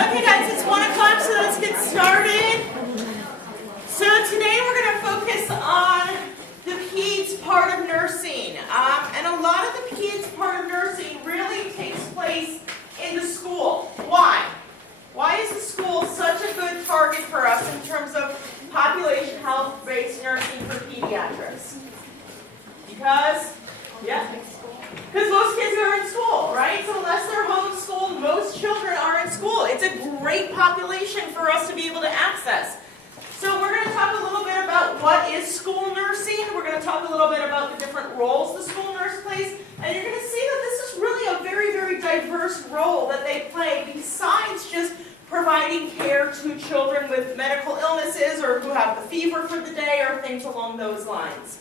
Okay guys, it's 1 o'clock, so let's get started. So today we're going to focus on the PEDS part of nursing. And a lot of the PEDS part of nursing really takes place in the school. Why? Why is the school such a good target for us in terms of population health-based nursing for pediatrics? Because most kids are in school, right? So unless they're homeschooled, most children are in school. It's a great population for us to be able to access. So we're going to talk a little bit about what is school nursing. We're going to talk a little bit about the different roles the school nurse plays. And you're going to see that this is really a very, very diverse role that they play besides just providing care to children with medical illnesses or who have the fever for the day or things along those lines.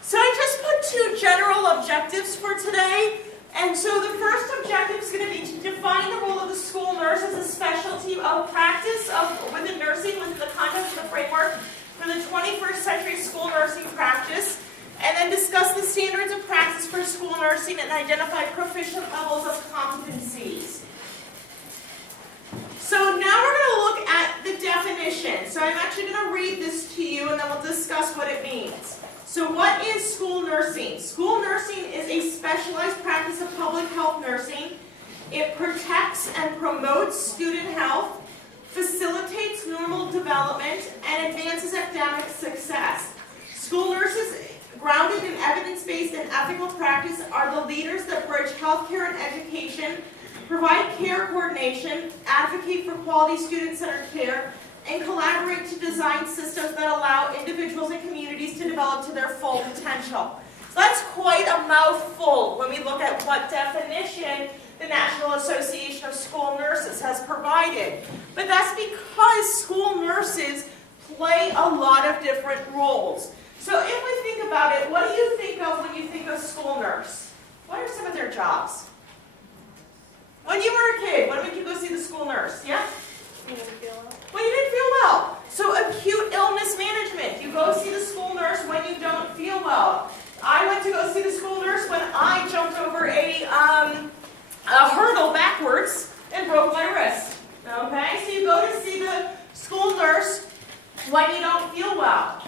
So I just put 2 general objectives for today. And so the first objective is going to be to define the role of the school nurse as a specialty of practice within nursing, within the context of the framework for the 21st century school nursing practice, and then discuss the standards of practice for school nursing and identify proficient levels of competencies. So now we're going to look at the definition. So I'm actually going to read this to you and then we'll discuss what it means. So what is school nursing? School nursing is a specialized practice of public health nursing. It protects and promotes student health, facilitates normal development, and advances academic success. School nurses, grounded in evidence-based and ethical practice, are the leaders that bridge healthcare and education, provide care coordination, advocate for quality student-centered care, and collaborate to design systems that allow individuals and communities to develop to their full potential. So that's quite a mouthful when we look at what definition the National Association of School Nurses has provided. But that's because school nurses play a lot of different roles. So if we think about it, what do you think of when you think of school nurse? What are some of their jobs? When you were a kid, when would you go see the school nurse? Yeah? When you didn't feel well. When you didn't feel well. So acute illness management. You go see the school nurse when you don't feel well. I went to go see the school nurse when I jumped over a hurdle backwards and broke my wrist. Okay? So you go to see the school nurse when you don't feel well.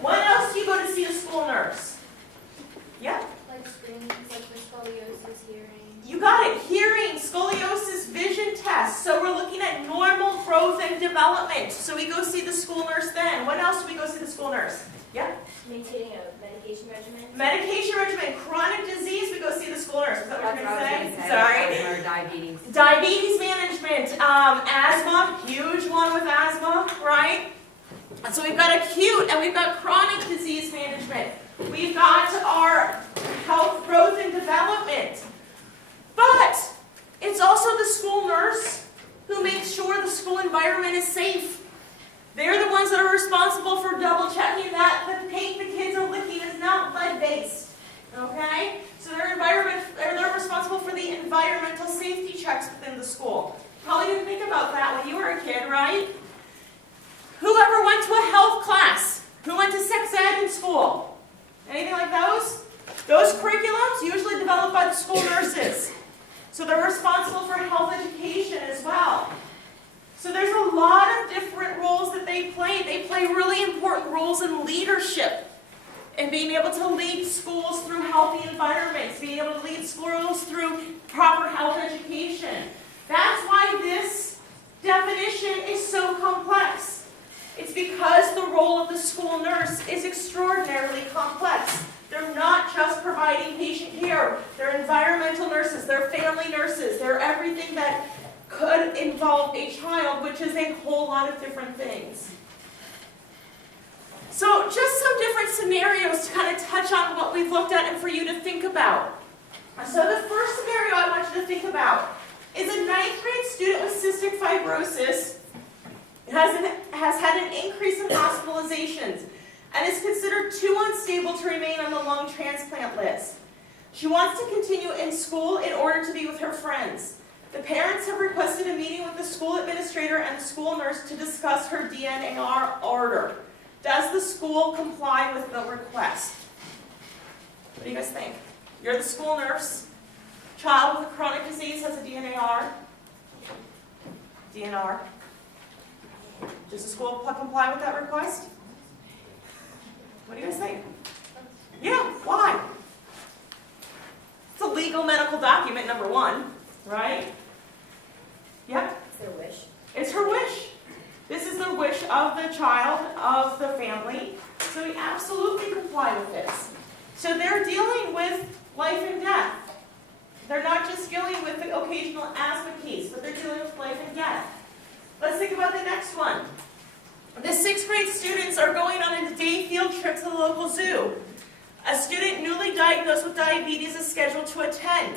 When else do you go to see a school nurse? Yeah? Like screenings, like for scoliosis, hearing. You got it. Hearing, scoliosis, vision tests. So we're looking at normal growth and development. So we go see the school nurse then. When else do we go see the school nurse? Yeah? Maintaining a medication regimen. Medication regimen. Chronic disease, we go see the school nurse. Is that what you're going to say? Sorry. Or diabetes. Diabetes management. Asthma, huge one with asthma, right? So we've got acute and we've got chronic disease management. We've got our health, growth, and development. But it's also the school nurse who makes sure the school environment is safe. They're the ones that are responsible for double checking that the paint the kids are licking is not lead-based. Okay? So they're responsible for the environmental safety checks within the school. Probably didn't think about that when you were a kid, right? Whoever went to a health class? Who went to sex ed in school? Anything like those? Those curriculums usually developed by the school nurses. So they're responsible for health education as well. So there's a lot of different roles that they play. They play really important roles in leadership and being able to lead schools through healthy environments, being able to lead schools through proper health education. That's why this definition is so complex. It's because the role of the school nurse is extraordinarily complex. They're not just providing patient care. They're environmental nurses, they're family nurses, they're everything that could involve a child, which is a whole lot of different things. So just some different scenarios to kind of touch on what we've looked at and for you to think about. So the first scenario I want you to think about is a 9th grade student with cystic fibrosis has had an increase in hospitalizations and is considered too unstable to remain on the lung transplant list. She wants to continue in school in order to be with her friends. The parents have requested a meeting with the school administrator and the school nurse to discuss her DNAR order. Does the school comply with the request? What do you guys think? You're the school nurse. Child with a chronic disease has a DNAR. DNR. Does the school comply with that request? What do you guys think? Yeah, why? It's a legal medical document, number one, right? Yep. It's their wish. It's her wish. This is the wish of the child, of the family. So we absolutely comply with this. So they're dealing with life and death. They're not just dealing with the occasional asthma case, but they're dealing with life and death. Let's think about the next one. The 6th grade students are going on a day field trip to the local zoo. A student newly diagnosed with diabetes is scheduled to attend.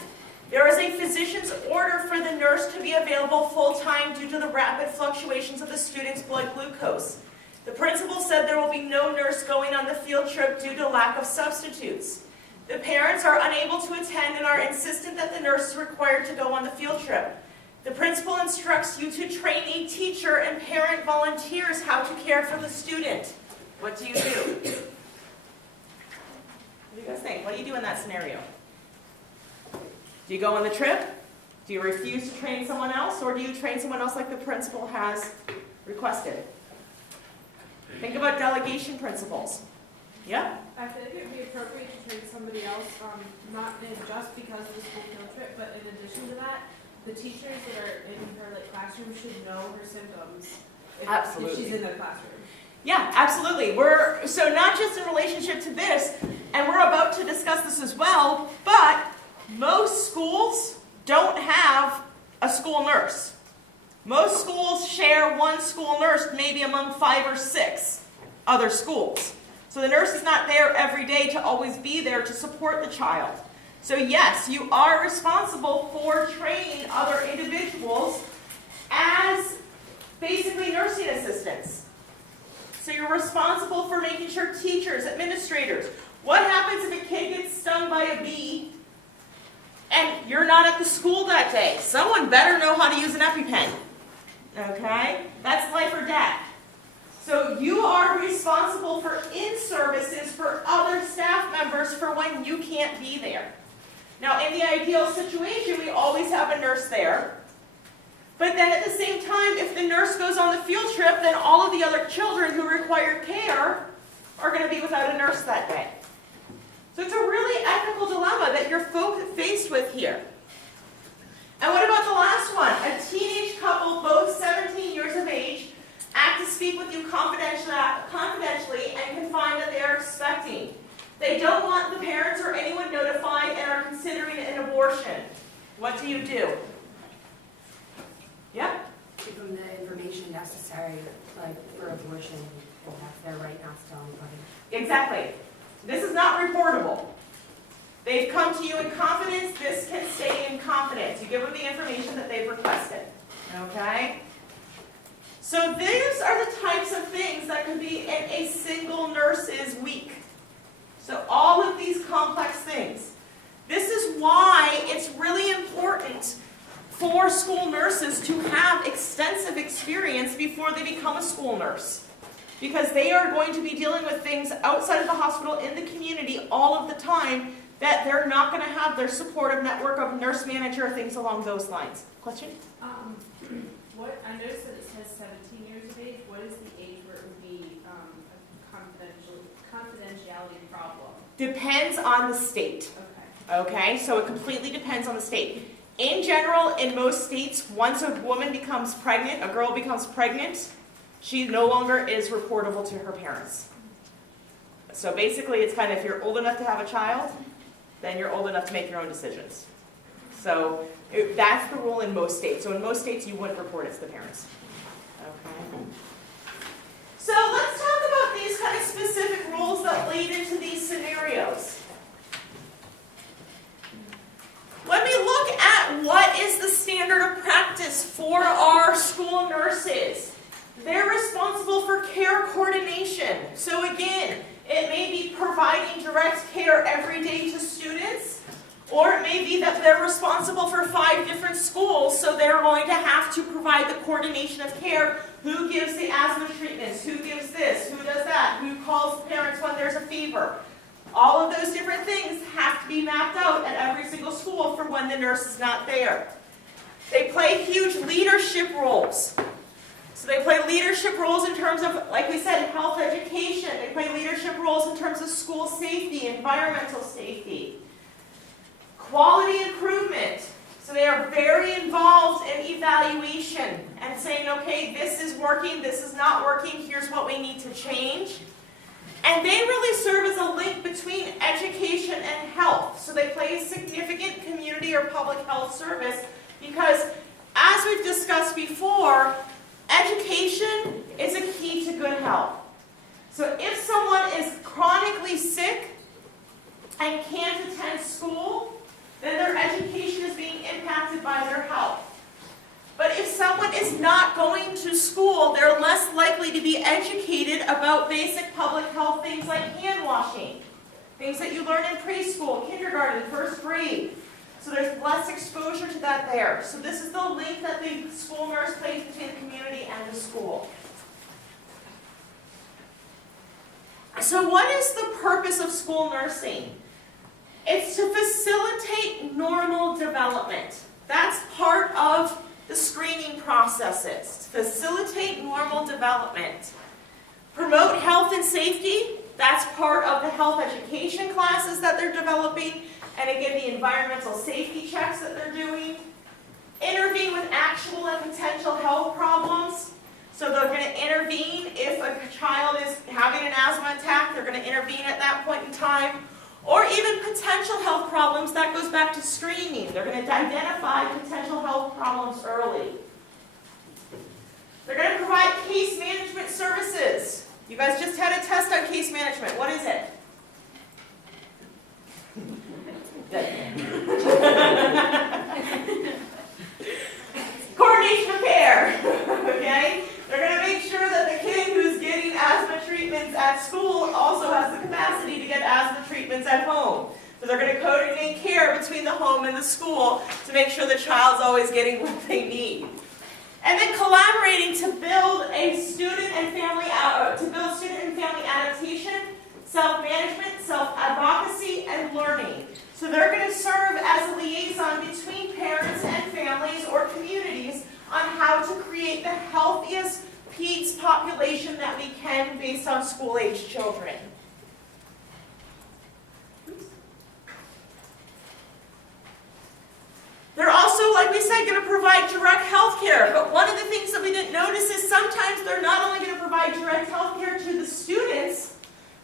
There is a physician's order for the nurse to be available full-time due to the rapid fluctuations of the student's blood glucose. The principal said there will be no nurse going on the field trip due to lack of substitutes. The parents are unable to attend and are insistent that the nurse is required to go on the field trip. The principal instructs you to train a teacher and parent volunteers how to care for the student. What do you do? What do you guys think? What do you do in that scenario? Do you go on the trip? Do you refuse to train someone else? Or do you train someone else like the principal has requested? Think about delegation principles. Yeah? I feel like it would be appropriate to train somebody else, not just because of the school field trip, but in addition to that, the teachers that are in her classroom should know her symptoms if she's in the classroom. Yeah, absolutely. So not just in relationship to this, and we're about to discuss this as well, but most schools don't have a school nurse. Most schools share one school nurse, maybe among 5 or 6 other schools. So the nurse is not there every day to always be there to support the child. So yes, you are responsible for training other individuals as basically nursing assistants. So you're responsible for making sure teachers, administrators, what happens if a kid gets stung by a bee and you're not at the school that day? Someone better know how to use an EpiPen. Okay? That's life or death. So you are responsible for in-services for other staff members for when you can't be there. Now, in the ideal situation, we always have a nurse there. But then at the same time, if the nurse goes on the field trip, then all of the other children who require care are going to be without a nurse that day. So it's a really ethical dilemma that you're faced with here. And what about the last one? A teenage couple, both 17 years of age, act to speak with you confidentially and can find that they are expecting. They don't want the parents or anyone notified and are considering an abortion. What do you do? Yeah? Give them the information necessary, for abortion, and that's their right not to tell anybody. Exactly. This is not reportable. They've come to you in confidence. This can stay in confidence. You give them the information that they've requested. Okay? So these are the types of things that could be in a single nurse's week. So all of these complex things. This is why it's really important for school nurses to have extensive experience before they become a school nurse. Because they are going to be dealing with things outside of the hospital in the community all of the time that they're not going to have their supportive network of nurse manager, things along those lines. Question? What, I noticed that it says 17 years of age. What is the age where it would be a confidentiality problem? Depends on the state. Okay. Okay, so it completely depends on the state. In general, in most states, once a woman becomes pregnant, a girl becomes pregnant, she no longer is reportable to her parents. So basically, it's kind of if you're old enough to have a child, then you're old enough to make your own decisions. So that's the rule in most states. So in most states, you wouldn't report it to the parents. Okay. So let's talk about these kind of specific rules that lead into these scenarios. When we look at what is the standard of practice for our school nurses, they're responsible for care coordination. So again, it may be providing direct care every day to students, or it may be that they're responsible for 5 different schools, so they're going to have to provide the coordination of care. Who gives the asthma treatments? Who gives this? Who does that? Who calls parents when there's a fever? All of those different things have to be mapped out at every single school for when the nurse is not there. They play huge leadership roles. So they play leadership roles in terms of, like we said, health education. They play leadership roles in terms of school safety, environmental safety. Quality improvement. So they are very involved in evaluation and saying, okay, this is working, this is not working, here's what we need to change. And they really serve as a link between education and health. So they play a significant community or public health service because, as we've discussed before, education is a key to good health. So if someone is chronically sick and can't attend school, then their education is being impacted by their health. But if someone is not going to school, they're less likely to be educated about basic public health things like hand washing, things that you learn in preschool, kindergarten, first grade. So there's less exposure to that there. So this is the link that the school nurse plays between the community and the school. So what is the purpose of school nursing? It's to facilitate normal development. That's part of the screening processes. Facilitate normal development. Promote health and safety. That's part of the health education classes that they're developing. And again, the environmental safety checks that they're doing. Intervene with actual and potential health problems. So they're going to intervene if a child is having an asthma attack. They're going to intervene at that point in time. Or even potential health problems, that goes back to screening. They're going to identify potential health problems early. They're going to provide case management services. You guys just had a test on case management. What is it? Coordination of care. Okay? They're going to make sure that the kid who's getting asthma treatments at school also has the capacity to get asthma treatments at home. So they're going to coordinate care between the home and the school to make sure the child's always getting what they need. And then collaborating to build a student and family adaptation, self-management, self-advocacy, and learning. So they're going to serve as a liaison between parents and families or communities on how to create the healthiest PEDS population that we can based on school-age children. They're also, like we said, going to provide direct health care. But one of the things that we didn't notice is sometimes they're not only going to provide direct health care to the students,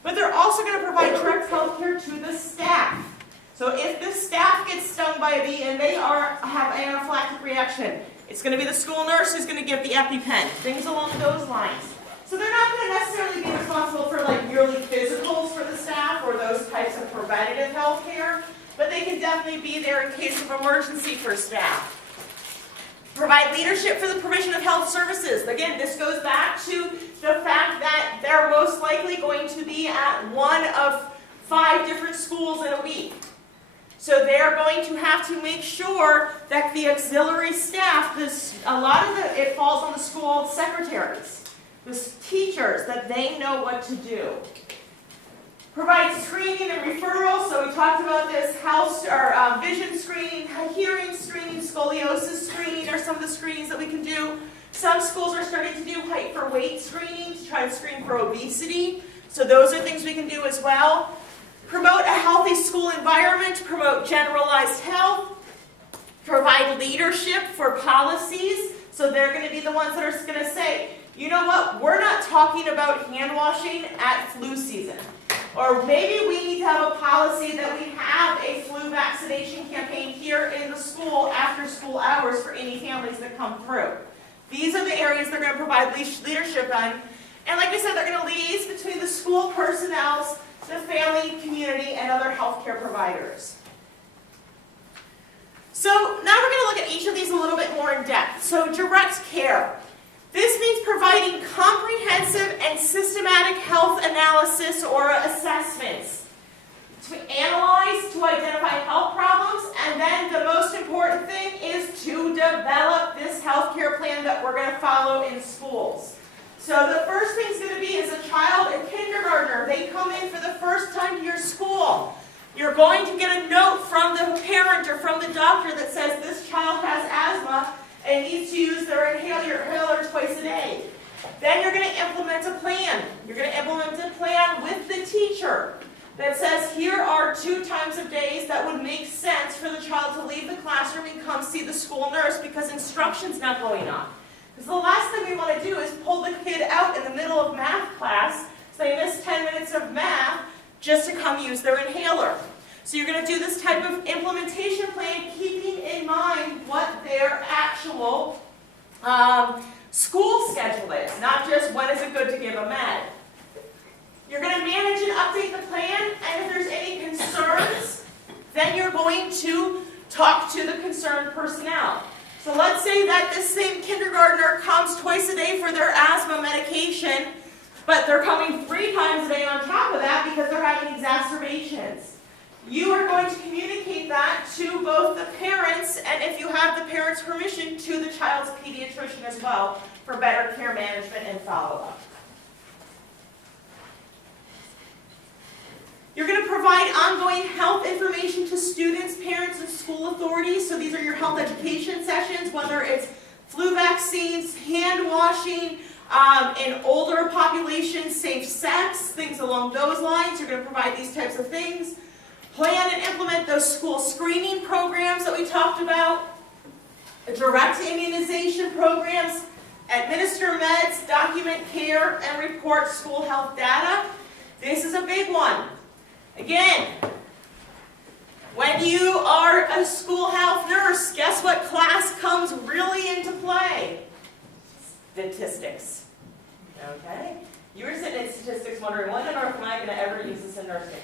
but they're also going to provide direct health care to the staff. So if the staff gets stung by a bee and they have an anaphylactic reaction, it's going to be the school nurse who's going to give the EpiPen, things along those lines. So they're not going to necessarily be responsible for like yearly physicals for the staff or those types of preventative health care, but they can definitely be there in case of emergency for staff. Provide leadership for the provision of health services. Again, this goes back to the fact that they're most likely going to be at one of 5 different schools in a week. So they're going to have to make sure that the auxiliary staff, it falls on the school secretaries, the teachers, that they know what to do. Provide screening and referral. So we talked about this vision screening, hearing screening, scoliosis screening are some of the screenings that we can do. Some schools are starting to do height for weight screening to try to screen for obesity. So those are things we can do as well. Promote a healthy school environment, promote generalized health, provide leadership for policies. So they're going to be the ones that are going to say, you know what, we're not talking about hand washing at flu season. Or maybe we need to have a policy that we have a flu vaccination campaign here in the school after school hours for any families that come through. These are the areas they're going to provide leadership on. And like I said, they're going to liaise between the school personnel, the family, community, and other healthcare providers. So now we're going to look at each of these a little bit more in depth. So direct care. This means providing comprehensive and systematic health analysis or assessments to analyze, to identify health problems, and then the most important thing is to develop this healthcare plan that we're going to follow in schools. So the first thing is going to be as a child, a kindergartner, they come in for the first time to your school. You're going to get a note from the parent or from the doctor that says this child has asthma and needs to use their inhaler twice a day. Then you're going to implement a plan. You're going to implement a plan with the teacher that says here are 2 times of days that would make sense for the child to leave the classroom and come see the school nurse because instruction's not going on. Because the last thing we want to do is pull the kid out in the middle of math class, so they miss 10 minutes of math, just to come use their inhaler. So you're going to do this type of implementation plan, keeping in mind what their actual school schedule is, not just when is it good to give a med. You're going to manage and update the plan, and if there's any concerns, then you're going to talk to the concerned personnel. So let's say that this same kindergartner comes twice a day for their asthma medication, but they're coming 3 times a day on top of that because they're having exacerbations. You are going to communicate that to both the parents, and if you have the parents' permission, to the child's pediatrician as well for better care management and follow-up. You're going to provide ongoing health information to students, parents, and school authorities. So these are your health education sessions, whether it's flu vaccines, hand washing, in older populations, safe sex, things along those lines. You're going to provide these types of things. Plan and implement those school screening programs that we talked about, direct immunization programs, administer meds, document care, and report school health data. This is a big one. Again, when you are a school health nurse, guess what class comes really into play? Statistics. Okay? You were sitting in statistics wondering, when on earth am I going to ever use this in nursing?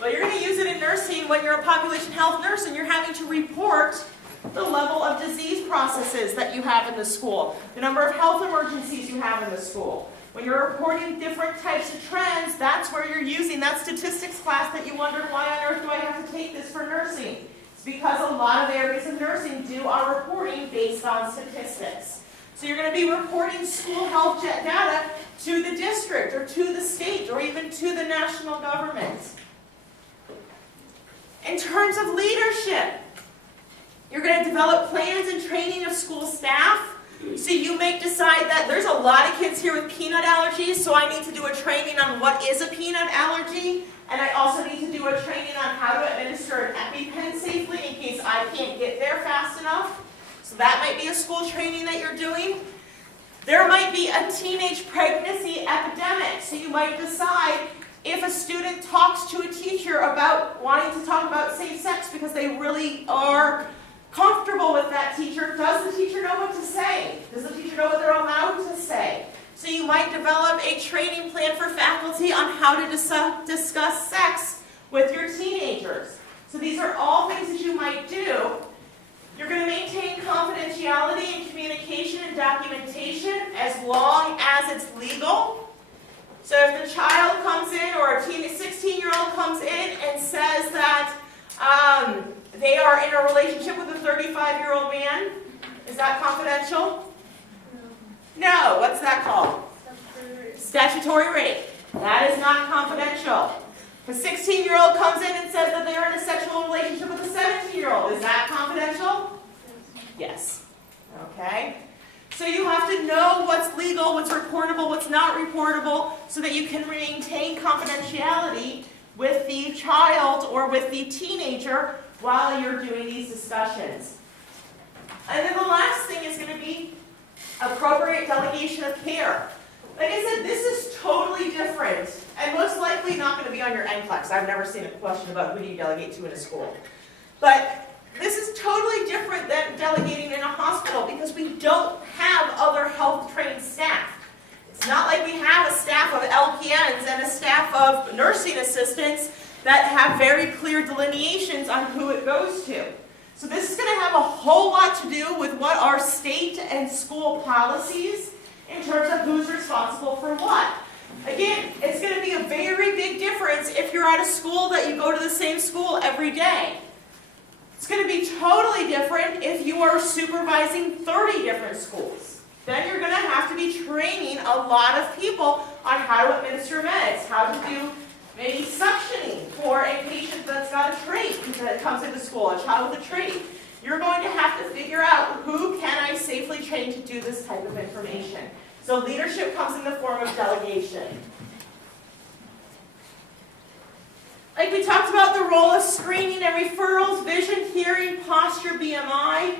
Well, you're going to use it in nursing when you're a population health nurse and you're having to report the level of disease processes that you have in the school, the number of health emergencies you have in the school. When you're reporting different types of trends, that's where you're using that statistics class that you wondered, why on earth do I have to take this for nursing? It's because a lot of areas of nursing do our reporting based on statistics. So you're going to be reporting school health data to the district or to the state or even to the national government. In terms of leadership, you're going to develop plans and training of school staff. So you may decide that there's a lot of kids here with peanut allergies, so I need to do a training on what is a peanut allergy, and I also need to do a training on how to administer an EpiPen safely in case I can't get there fast enough. So that might be a school training that you're doing. There might be a teenage pregnancy epidemic, so you might decide if a student talks to a teacher about wanting to talk about safe sex because they really are comfortable with that teacher, does the teacher know what to say? Does the teacher know what they're allowed to say? So you might develop a training plan for faculty on how to discuss sex with your teenagers. So these are all things that you might do. You're going to maintain confidentiality and communication and documentation as long as it's legal. So if the child comes in or a 16-year-old comes in and says that They are in a relationship with a 35-year-old man. Is that confidential? No. What's that called? Statutory rape. That is not confidential. If a 16-year-old comes in and says that they're in a sexual relationship with a 17-year-old, is that confidential? Yes. Okay. So you have to know what's legal, what's reportable, what's not reportable, so that you can maintain confidentiality with the child or with the teenager while you're doing these discussions. And then the last thing is going to be appropriate delegation of care. Like I said, this is totally different and most likely not going to be on your NCLEX. I've never seen a question about who do you delegate to in a school. But this is totally different than delegating in a hospital because we don't have other health-trained staff. It's not like we have a staff of LPNs and a staff of nursing assistants that have very clear delineations on who it goes to. So this is going to have a whole lot to do with what are state and school policies in terms of who's responsible for what. Again, it's going to be a very big difference if you're at a school that you go to the same school every day. It's going to be totally different if you are supervising 30 different schools. Then you're going to have to be training a lot of people on how to administer meds, how to do maybe suctioning for a patient that's got a trait that comes into school, a child with a trait. You're going to have to figure out who can I safely train to do this type of information. So leadership comes in the form of delegation. Like we talked about the role of screening and referrals, vision, hearing, posture, BMI.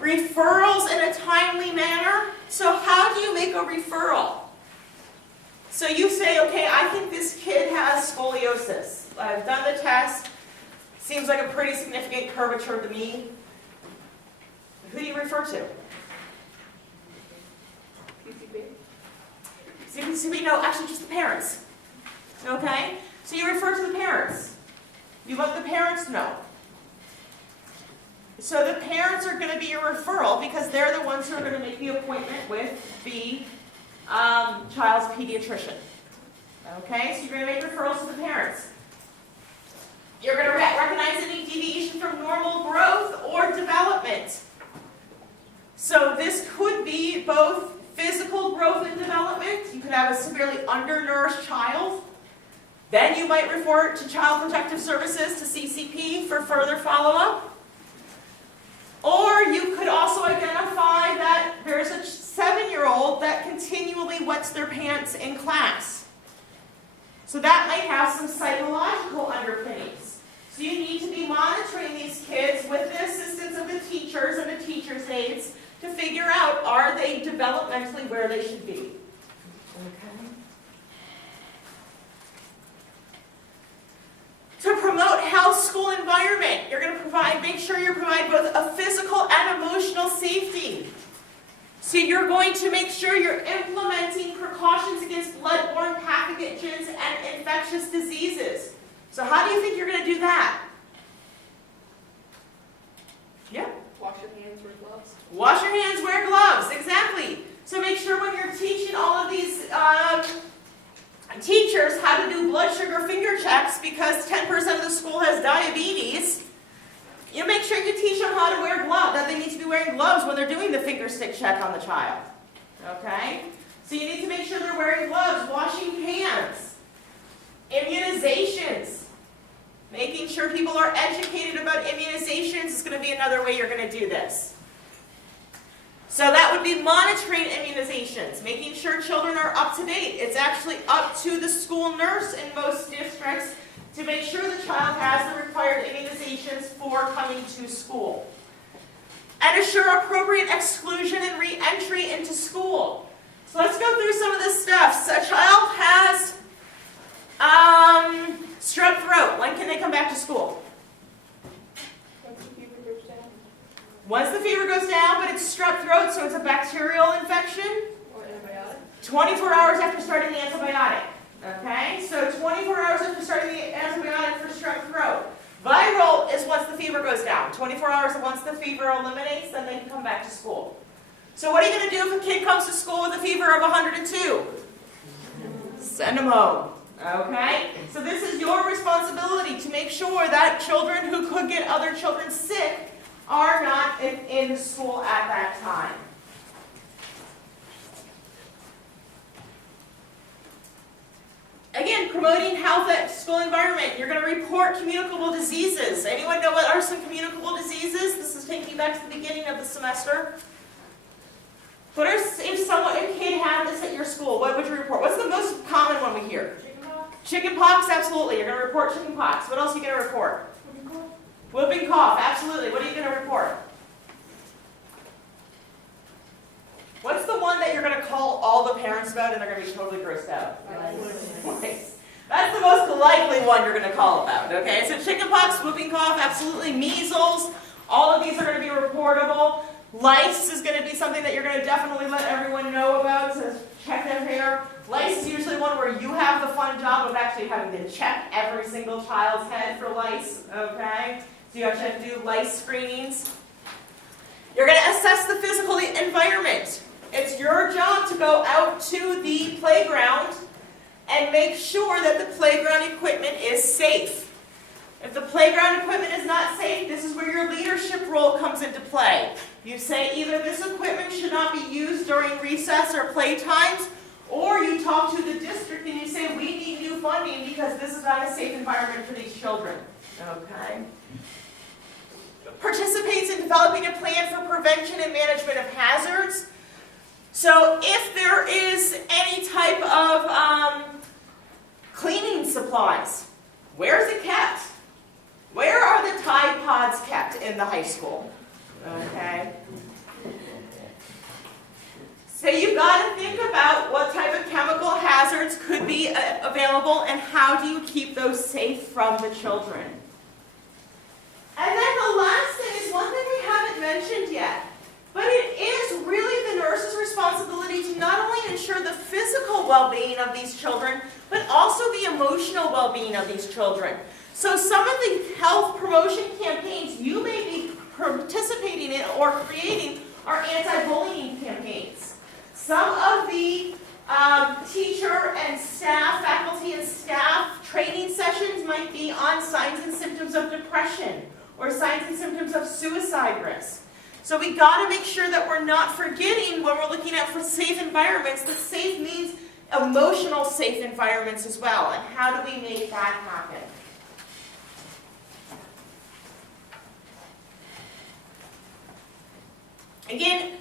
Referrals in a timely manner. So how do you make a referral? So you say, okay, I think this kid has scoliosis. I've done the test. Seems like a pretty significant curvature to me. Who do you refer to? CCB? No, actually just the parents. Okay? So you refer to the parents. You let the parents know. So the parents are going to be your referral because they're the ones who are going to make the appointment with the child's pediatrician. Okay, so you're going to make referrals to the parents. You're going to recognize any deviation from normal growth or development. So this could be both physical growth and development. You could have a severely undernourished child. Then you might refer to Child Protective Services, to CCP, for further follow-up. Or you could also identify that there's a 7-year-old that continually wets their pants in class. So that might have some psychological underpinnings. So you need to be monitoring these kids with the assistance of the teachers and the teachers' aides to figure out, are they developmentally where they should be? Okay. To promote health school environment, you're going to make sure you provide both a physical and emotional safety. So you're going to make sure you're implementing precautions against blood-borne pathogens and infectious diseases. So how do you think you're going to do that? Yeah? Wash your hands, wear gloves. Wash your hands, wear gloves, exactly. So make sure when you're teaching all of these teachers how to do blood sugar finger checks, because 10% of the school has diabetes, you make sure you teach them how to wear gloves, that they need to be wearing gloves when they're doing the finger stick check on the child. Okay? So you need to make sure they're wearing gloves, washing hands, immunizations. Making sure people are educated about immunizations is going to be another way you're going to do this. So that would be monitoring immunizations, making sure children are up to date. It's actually up to the school nurse in most districts to make sure the child has the required immunizations for coming to school. And assure appropriate exclusion and re-entry into school. So let's go through some of this stuff. So a child has strep throat. When can they come back to school? Once the fever goes down. Once the fever goes down, but it's strep throat, so it's a bacterial infection. Or antibiotic. 24 hours after starting the antibiotic. Okay, so 24 hours after starting the antibiotic for strep throat. Viral is once the fever goes down. 24 hours once the fever eliminates, then they can come back to school. So what are you going to do if a kid comes to school with a fever of 102? Send them home. Okay? So this is your responsibility to make sure that children who could get other children sick are not in school at that time. Again, promoting health at school environment. You're going to report communicable diseases. Anyone know what are some communicable diseases? This is taking you back to the beginning of the semester. What are, if a kid had this at your school, what would you report? What's the most common one we hear? Chickenpox? Chickenpox, absolutely. You're going to report chickenpox. What else are you going to report? Whooping cough, absolutely. What are you going to report? What's the one that you're going to call all the parents about and they're going to be totally grossed out? Lice. That's the most likely one you're going to call about, okay? So chickenpox, whooping cough, absolutely. Measles, all of these are going to be reportable. Lice is going to be something that you're going to definitely let everyone know about to check their hair. Lice is usually one where you have the fun job of actually having to check every single child's head for lice, okay? So you actually have to do lice screenings. You're going to assess the physical environment. It's your job to go out to the playground and make sure that the playground equipment is safe. If the playground equipment is not safe, this is where your leadership role comes into play. You say either this equipment should not be used during recess or play times, or you talk to the district and you say we need new funding because this is not a safe environment for these children. Okay? Participates in developing a plan for prevention and management of hazards. So if there is any type of cleaning supplies, where is it kept? Where are the Tide Pods kept in the high school? Okay. So you've got to think about what type of chemical hazards could be available and how do you keep those safe from the children. And then the last thing is one thing we haven't mentioned yet. But it is really the nurse's responsibility to not only ensure the physical well-being of these children, but also the emotional well-being of these children. So some of the health promotion campaigns you may be participating in or creating are anti-bullying campaigns. Some of the teacher and staff, faculty and staff training sessions might be on signs and symptoms of depression or signs and symptoms of suicide risk. So we got to make sure that we're not forgetting when we're looking at for safe environments that safe means emotional safe environments as well. And how do we make that happen? Again,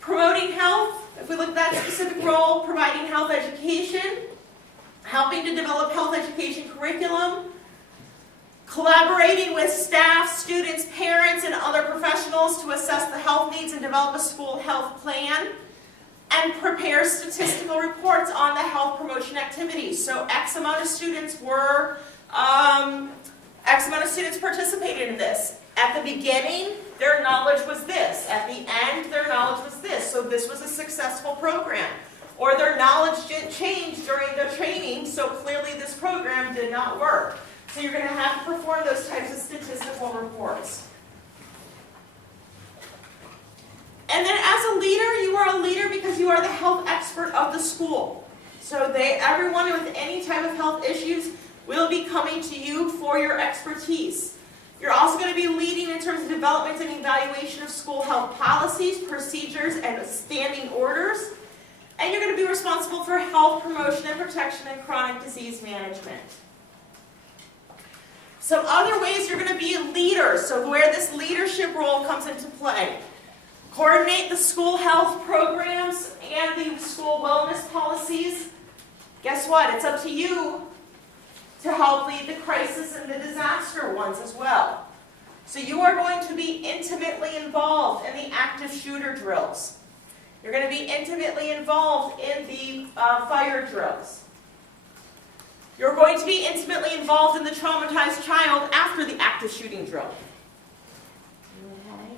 promoting health, if we look at that specific role, providing health education, helping to develop health education curriculum, collaborating with staff, students, parents, and other professionals to assess the health needs and develop a school health plan, and prepare statistical reports on the health promotion activities. So X amount of students were, X amount of students participated in this. At the beginning, their knowledge was this. At the end, their knowledge was this. So this was a successful program. Or their knowledge didn't change during the training, so clearly this program did not work. So you're going to have to perform those types of statistical reports. And then as a leader, you are a leader because you are the health expert of the school. So everyone with any type of health issues will be coming to you for your expertise. You're also going to be leading in terms of development and evaluation of school health policies, procedures, and standing orders. And you're going to be responsible for health promotion and protection and chronic disease management. Some other ways you're going to be a leader, so where this leadership role comes into play. Coordinate the school health programs and the school wellness policies. Guess what? It's up to you to help lead the crisis and the disaster ones as well. So you are going to be intimately involved in the active shooter drills. You're going to be intimately involved in the fire drills. You're going to be intimately involved in the traumatized child after the active shooting drill. Okay.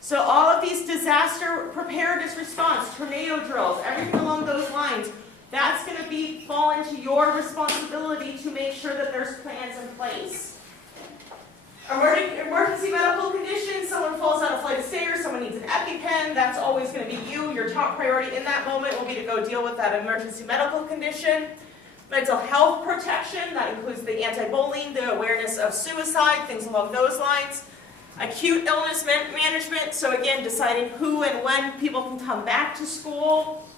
So all of these disaster preparedness response, tornado drills, everything along those lines, that's going to fall into your responsibility to make sure that there's plans in place. Emergency medical conditions, someone falls down a flight of stairs, someone needs an EpiPen, that's always going to be you. Your top priority in that moment will be to go deal with that emergency medical condition. mental health protection, that includes the anti-bullying, the awareness of suicide, things along those lines. Acute illness management, so again, deciding who and when people can come back to school.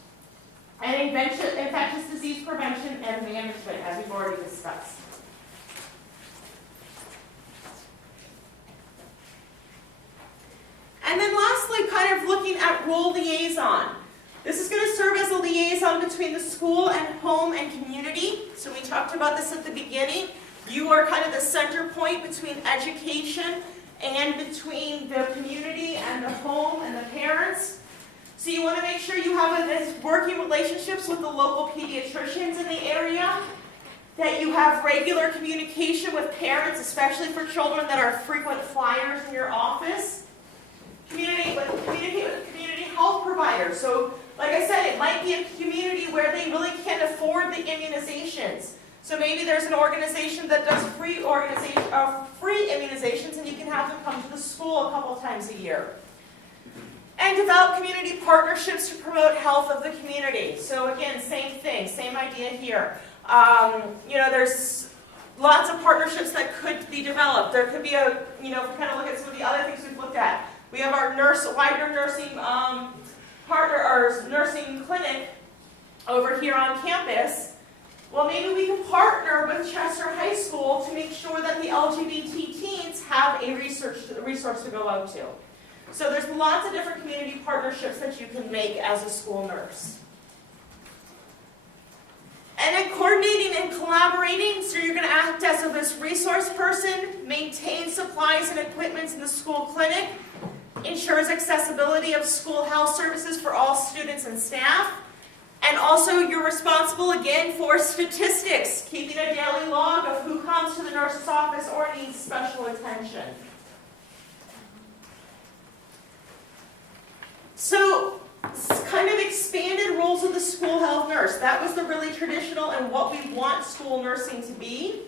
And infectious disease prevention and management, as we've already discussed. And then lastly, kind of looking at role liaison. This is going to serve as a liaison between the school and home and community. So we talked about this at the beginning. You are kind of the center point between education and between the community and the home and the parents. So you want to make sure you have working relationships with the local pediatricians in the area, that you have regular communication with parents, especially for children that are frequent flyers in your office. Communicate with community health providers. So, like I said, it might be a community where they really can't afford the immunizations. So maybe there's an organization that does free immunizations, and you can have them come to the school a couple times a year. And develop community partnerships to promote health of the community. So again, same thing, same idea here. There's lots of partnerships that could be developed. There could be if we kind of look at some of the other things we've looked at. We have our Widener nursing partner, our nursing clinic over here on campus. Well, maybe we can partner with Chester High School to make sure that the LGBT teens have a resource to go out to. So there's lots of different community partnerships that you can make as a school nurse. And then coordinating and collaborating, so you're going to act as this resource person, maintain supplies and equipment in the school clinic, ensures accessibility of school health services for all students and staff, and also you're responsible again for statistics, keeping a daily log of who comes to the nurse's office or needs special attention. So, kind of expanded roles of the school health nurse. That was the really traditional and what we want school nursing to be.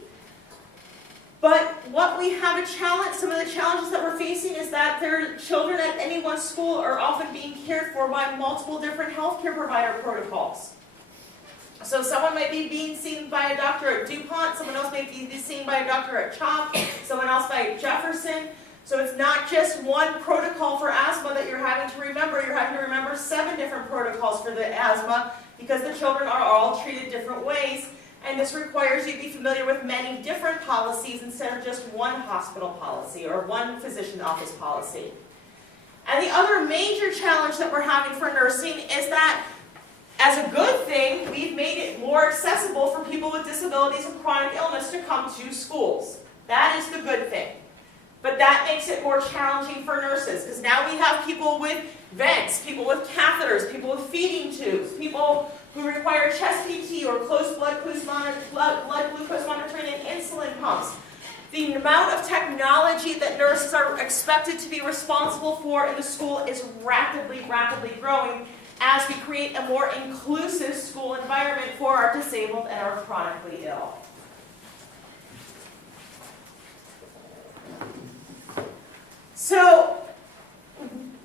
But what we have some of the challenges that we're facing is that their children at any one school are often being cared for by multiple different healthcare provider protocols. So someone might be being seen by a doctor at DuPont, someone else may be seen by a doctor at CHOP, someone else by Jefferson. So it's not just one protocol for asthma that you're having to remember. You're having to remember 7 different protocols for the asthma because the children are all treated different ways. And this requires you to be familiar with many different policies instead of just one hospital policy or one physician office policy. And the other major challenge that we're having for nursing is that, as a good thing, we've made it more accessible for people with disabilities and chronic illness to come to schools. That is the good thing. But that makes it more challenging for nurses, because now we have people with vents, people with catheters, people with feeding tubes, people who require chest PT or close blood glucose monitoring and insulin pumps. The amount of technology that nurses are expected to be responsible for in the school is rapidly growing as we create a more inclusive school environment for our disabled and our chronically ill. So,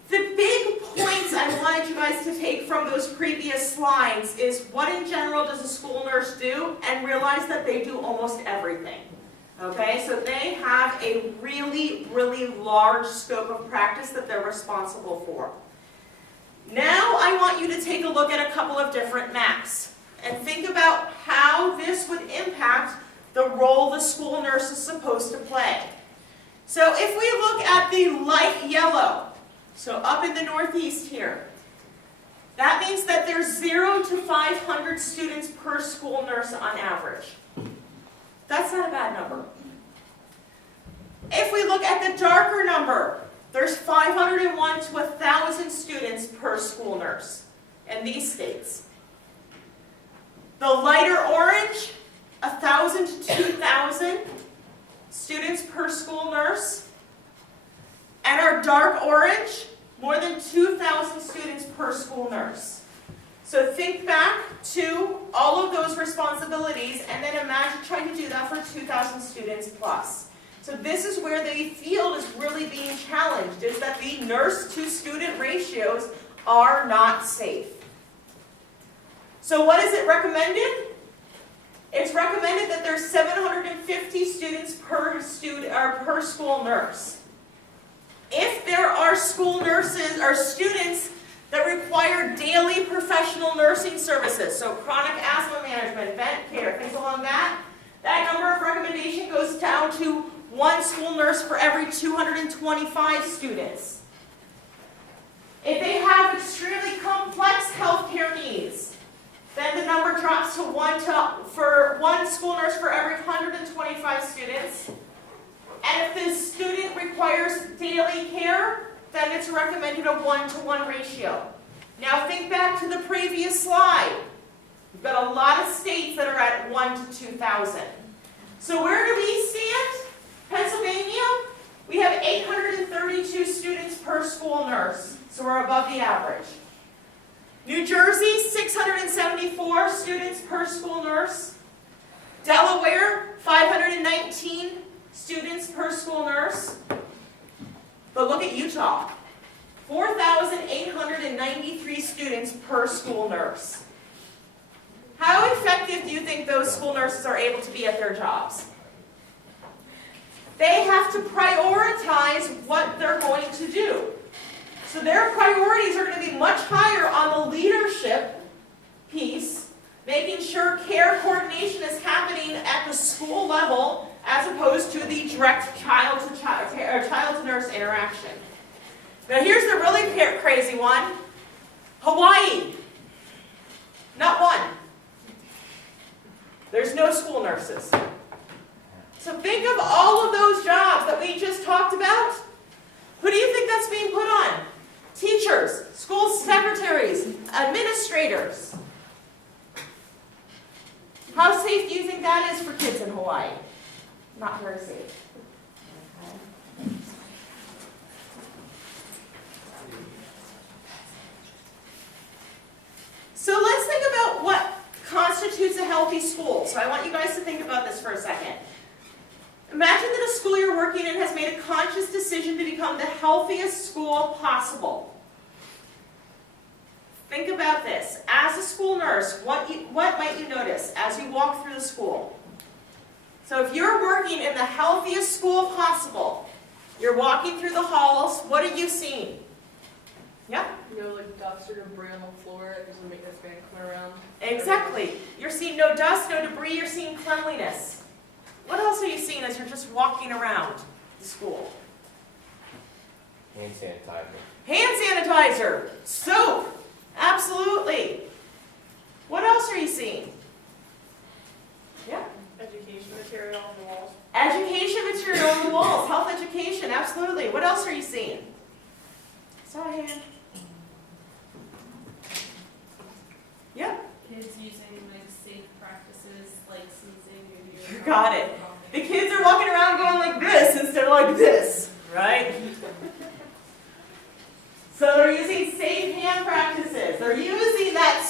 the big points I wanted you guys to take from those previous slides is what in general does a school nurse do, and realize that they do almost everything. Okay, so they have a really large scope of practice that they're responsible for. Now I want you to take a look at a couple of different maps and think about how this would impact the role the school nurse is supposed to play. So if we look at the light yellow, so up in the northeast here, that means that there's 0 to 500 students per school nurse on average. That's not a bad number. If we look at the darker number, there's 501 to 1,000 students per school nurse in these states. The lighter orange, 1,000 to 2,000 students per school nurse. And our dark orange, more than 2,000 students per school nurse. So think back to all of those responsibilities and then imagine trying to do that for 2,000 students plus. So this is where the field is really being challenged, is that the nurse-to-student ratios are not safe. So what is it recommended? It's recommended that there's 750 students per student or per school nurse. If there are school nurses or students that require daily professional nursing services, so chronic asthma management, vent care, things along that number of recommendation goes down to 1 school nurse for every 225 students. If they have extremely complex healthcare needs, then the number drops to 1 school nurse for every 125 students. And if the student requires daily care, then it's recommended a 1-to-1 ratio. Now think back to the previous slide. We've got a lot of states that are at 1 to 2,000. So where do we stand? Pennsylvania, we have 832 students per school nurse. So we're above the average. New Jersey, 674 students per school nurse. Delaware, 519 students per school nurse. But look at Utah, 4,893 students per school nurse. How effective do you think those school nurses are able to be at their jobs? They have to prioritize what they're going to do. So their priorities are going to be much higher on the leadership piece, making sure care coordination is happening at the school level as opposed to the direct child-to-nurse interaction. Now here's the really crazy one. Hawaii. Not one. There's no school nurses. So think of all of those jobs that we just talked about. Who do you think that's being put on? Teachers, school secretaries, administrators. How safe do you think that is for kids in Hawaii? Not very safe. So let's think about what constitutes a healthy school. So I want you guys to think about this for a second. Imagine that a school you're working in has made a conscious decision to become the healthiest school possible. Think about this. As a school nurse, what might you notice as you walk through the school? So if you're working in the healthiest school possible, you're walking through the halls, what are you seeing? Yeah? No, like dust or debris on the floor, it doesn't make this fan come around. Exactly. You're seeing no dust, no debris, you're seeing cleanliness. What else are you seeing as you're just walking around the school? Hand sanitizer. Hand sanitizer, soap, absolutely. What else are you seeing? Yeah? Education material on the walls. Education material on the walls, health education, absolutely. What else are you seeing? Saw a hand. Yeah? Kids using like safe practices, like sneezing and You got it. The kids are walking around going like this instead of like this, right? So they're using safe hand practices. They're using that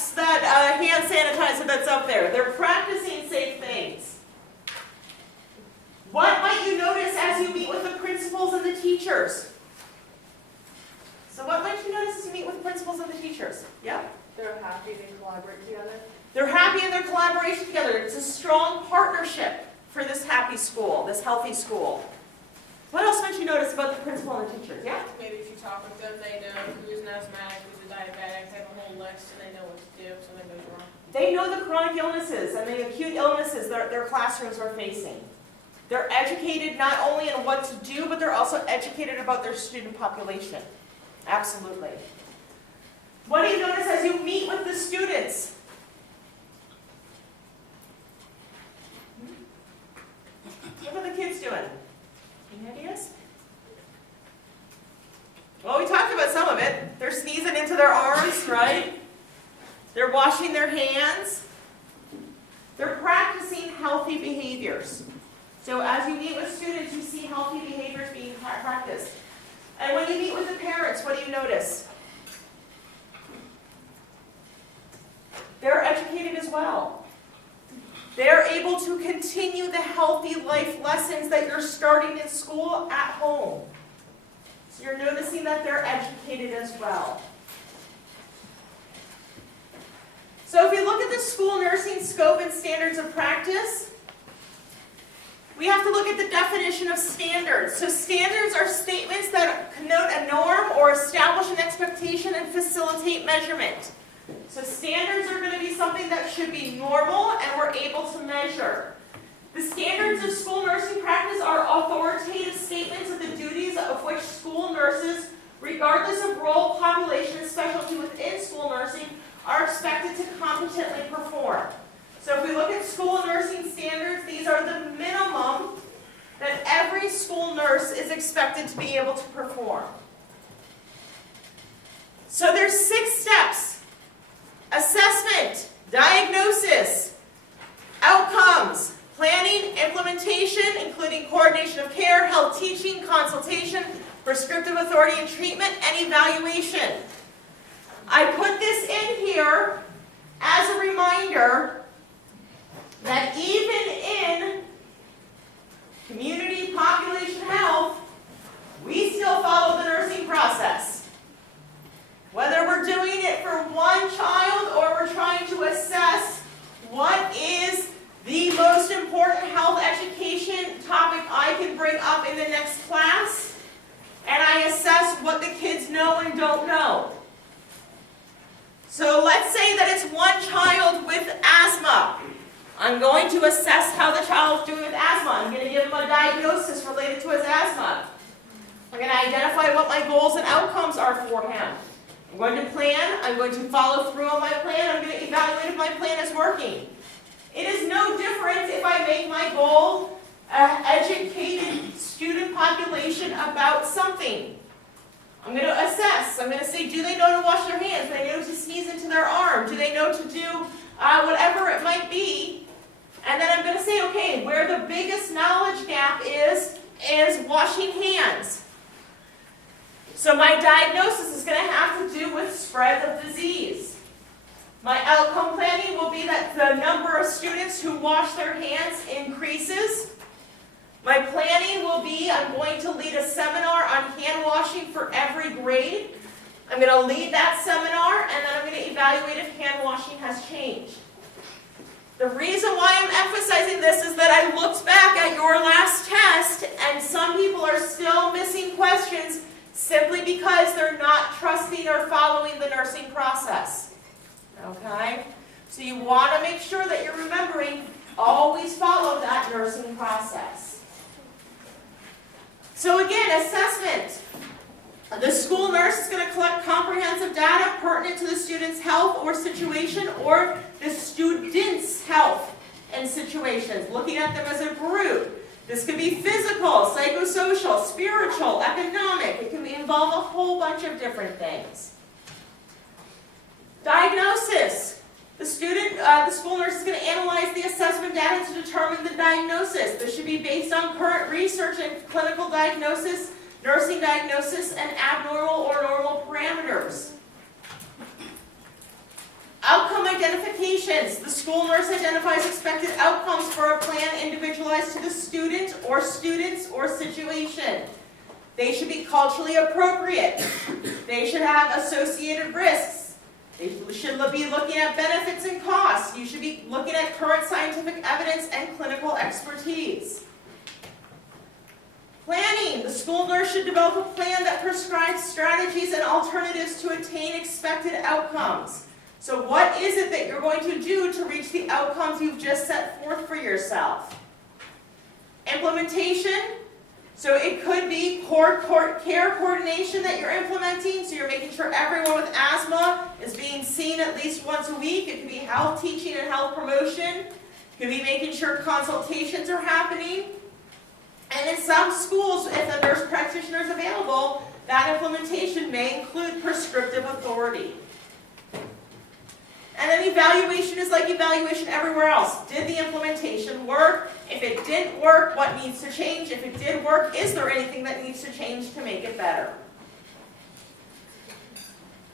hand sanitizer that's up there. They're practicing safe things. What might you notice as you meet with the principals and the teachers? So what might you notice as you meet with the principals and the teachers? Yeah? They're happy to collaborate together. They're happy in their collaboration together. It's a strong partnership for this happy school, this healthy school. What else might you notice about the principal and the teachers? Yeah? Maybe if you talk with them, they know who's an asthmatic, who's a diabetic, they have a whole list and they know what to do if something goes wrong. They know the chronic illnesses and the acute illnesses that their classrooms are facing. They're educated not only in what to do, but they're also educated about their student population. Absolutely. What do you notice as you meet with the students? What are the kids doing? Any ideas? Well, we talked about some of it. They're sneezing into their arms, right? They're washing their hands. They're practicing healthy behaviors. So as you meet with students, you see healthy behaviors being practiced. And when you meet with the parents, what do you notice? They're educated as well. They're able to continue the healthy life lessons that you're starting in school at home. So you're noticing that they're educated as well. So if we look at the school nursing scope and standards of practice, we have to look at the definition of standards. So standards are statements that connote a norm or establish an expectation and facilitate measurement. So standards are going to be something that should be normal and we're able to measure. The standards of school nursing practice are authoritative statements of the duties of which school nurses, regardless of role, population, and specialty within school nursing, are expected to competently perform. So if we look at school nursing standards, these are the minimum that every school nurse is expected to be able to perform. So there's 6 steps: assessment, diagnosis, outcomes, planning, implementation, including coordination of care, health teaching, consultation, prescriptive authority and treatment, and evaluation. I put this in here as a reminder that even in community population health, we still follow the nursing process. Whether we're doing it for one child or we're trying to assess what is the most important health education topic I can bring up in the next class, and I assess what the kids know and don't know. So let's say that it's one child with asthma. I'm going to assess how the child's doing with asthma. I'm going to give him a diagnosis related to his asthma. I'm going to identify what my goals and outcomes are for him. I'm going to plan. I'm going to follow through on my plan. I'm going to evaluate if my plan is working. It is no different if I make my goal an educated student population about something. I'm going to assess. I'm going to say, do they know to wash their hands? Do they know to sneeze into their arm? Do they know to do whatever it might be? And then I'm going to say, okay, where the biggest knowledge gap is washing hands. So my diagnosis is going to have to do with spread of disease. My outcome planning will be that the number of students who wash their hands increases. My planning will be, I'm going to lead a seminar on hand washing for every grade. I'm going to lead that seminar, and then I'm going to evaluate if hand washing has changed. The reason why I'm emphasizing this is that I looked back at your last test, and some people are still missing questions simply because they're not trusting or following the nursing process. Okay? So you want to make sure that you're remembering, always follow that nursing process. So again, assessment. The school nurse is going to collect comprehensive data pertinent to the student's health or situation, or the student's health and situations, looking at them as a group. This could be physical, psychosocial, spiritual, economic. It can involve a whole bunch of different things. Diagnosis. The school nurse is going to analyze the assessment data to determine the diagnosis. This should be based on current research and clinical diagnosis, nursing diagnosis, and abnormal or normal parameters. Outcome identifications. The school nurse identifies expected outcomes for a plan individualized to the student or students or situation. They should be culturally appropriate. They should have associated risks. They should be looking at benefits and costs. You should be looking at current scientific evidence and clinical expertise. Planning. The school nurse should develop a plan that prescribes strategies and alternatives to attain expected outcomes. So what is it that you're going to do to reach the outcomes you've just set forth for yourself? Implementation. So it could be care coordination that you're implementing, so you're making sure everyone with asthma is being seen at least once a week. It could be health teaching and health promotion. It could be making sure consultations are happening. And in some schools, if a nurse practitioner is available, that implementation may include prescriptive authority. And then evaluation is like evaluation everywhere else. Did the implementation work? If it didn't work, what needs to change? If it did work, is there anything that needs to change to make it better?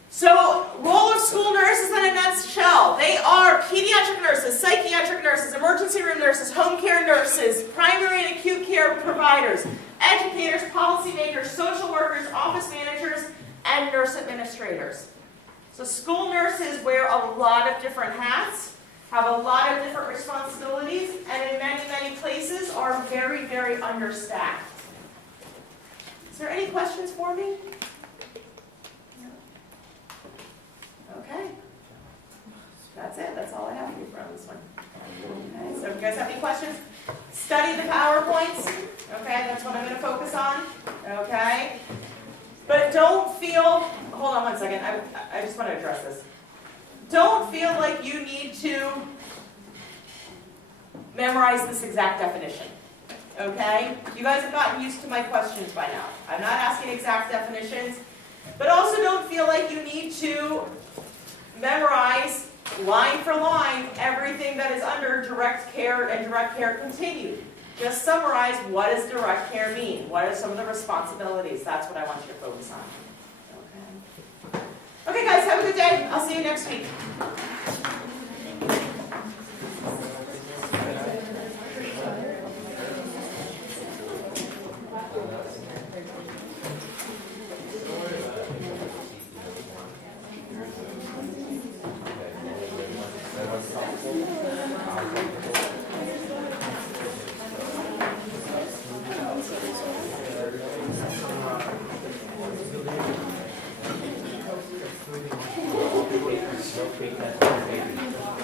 So, role of school nurses in a nutshell. They are pediatric nurses, psychiatric nurses, emergency room nurses, home care nurses, primary and acute care providers, educators, policymakers, social workers, office managers, and nurse administrators. So school nurses wear a lot of different hats, have a lot of different responsibilities, and in many, many places are very, very understaffed. Is there any questions for me? Okay. That's it. That's all I have for you for this one. Okay, so if you guys have any questions, study the PowerPoints. Okay, that's what I'm going to focus on. Okay? But don't feel, hold on one second, I just want to address this. Don't feel like you need to memorize this exact definition. Okay? You guys have gotten used to my questions by now. I'm not asking exact definitions, but also don't feel like you need to memorize line for line everything that is under direct care and direct care continued. Just summarize, what does direct care mean? What are some of the responsibilities? That's what I want you to focus on. Okay. Okay guys, have a good day. I'll see you next week. Okay, that's okay.